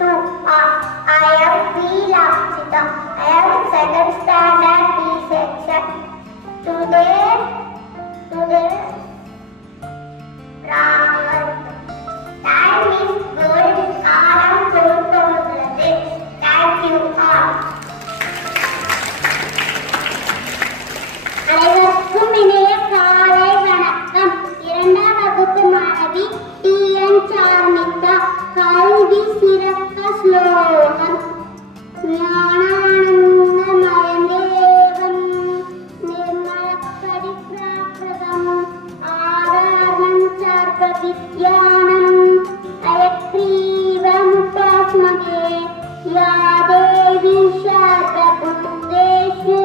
2. I am P. Lakshita. I am second standard B section. Today, time is good. காலம் கொடுத்துள்ளது. Thank you all. அனைவருக்கும் இனிய காலை வணக்கம். 2ஆம் வகுப்பு மாணவி TN சார்மிகா. கல்வி சிறக்க ஸ்லோகம். ஞானானந்தமயம் தேவம் நிர்மலப்படி பிராப்ரதம் ஆதாரம் சர்வ வித்யானம் அயக்ரீவமுபாஸ்மகே யா தேவி சர்வபூதேஷு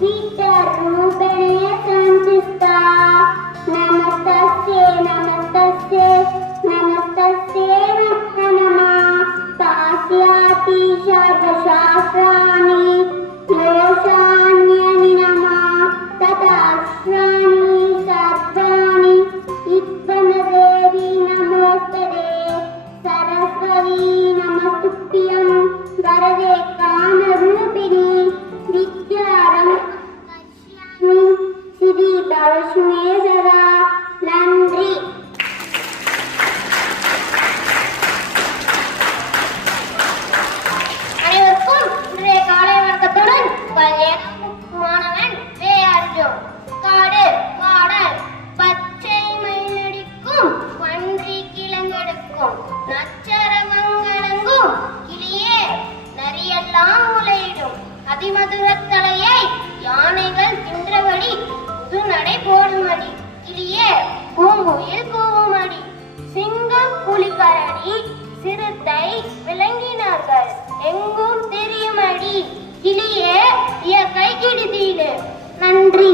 விதரூபேண சம்சிஸ்தா நமஸ்தஸ்யே நமஸ்தஸ்யே நமஸ்தஸ்யே நமः தாஸ்யாதி சர்வசாஸ்த்ராணி யோஷான்யானி நமः ததாஸ்ராணி சர்வாணி இத்வனதேவி நமோஸ்ததே சரஸ்வதி நமஸ்துப்யம் வரதே காமரூபிணி வித்யாரம் கஷ்யாமி ஸ்ரீ பவஷ்மே சதா. நன்றி. அனைவருக்கும் இன்றைய காலை வணக்கத்துடன் உங்கள் மாணவன் வே அர்ஜுன். காடு காடல் பச்சை மயிலடிக்கும் பன்றி கிழங்கெடுக்கும் நச்சரவங்களங்கும் கிளியே நரியெல்லாம் முளையிடும் அதிமதுரத் தலையை யானைகள் தின்றபடி புது நடை போடுமடி கிளியே பூங்குயில் கூவுமடி சிங்கம் புலிகரடி சிறுத்தை விளங்கினார்கள் எங்கும் தெரியுமடி கிளியே இயற்கை கிடுதீடு. நன்றி.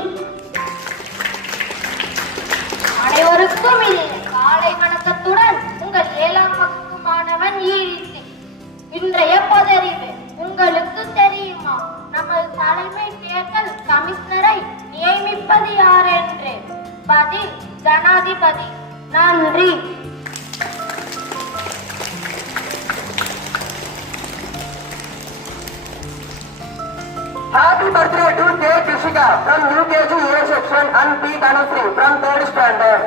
அனைவருக்கும் இது காலை வணக்கத்துடன் உங்கள் 7ஆம் வகுப்பு மாணவன் ஈழித்தி. இன்றைய பொதறிவு உங்களுக்கு தெரியுமா நமது தலைமை தேர்தல் கமிஷனரை நியமிப்பது யார் என்று? பதில் ஜனாதிபதி. நன்றி. Happy birthday to K. Kishika from UKG A section and P. Kanusri from 3rd standard.